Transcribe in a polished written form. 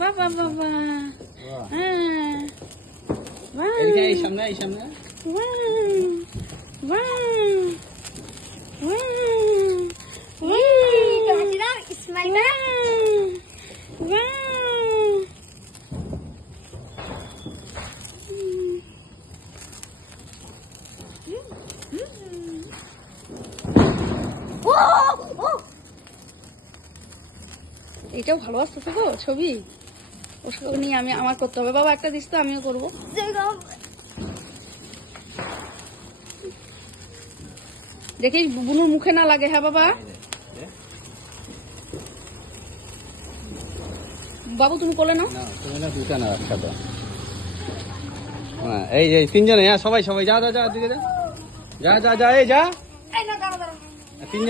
বাবা বাবা হ্যাঁ এই সামনে এটাও ভালো আসতেছে গো ছবি ওসব নিয়ে আমি আমার করতে হবে বাবা একটা দিস তো আমিও করবো দেখিস বুনুর মুখে না লাগে হ্যাঁ বাবা বাবু তুমি কোলে নাও দুটা না একসাথে হ্যাঁ এই তিনজনে হ্যাঁ সবাই যা দিকে যা এই যা